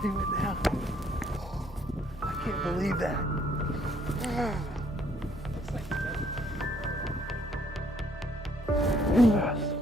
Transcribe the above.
He went down. I can't believe that. Yes.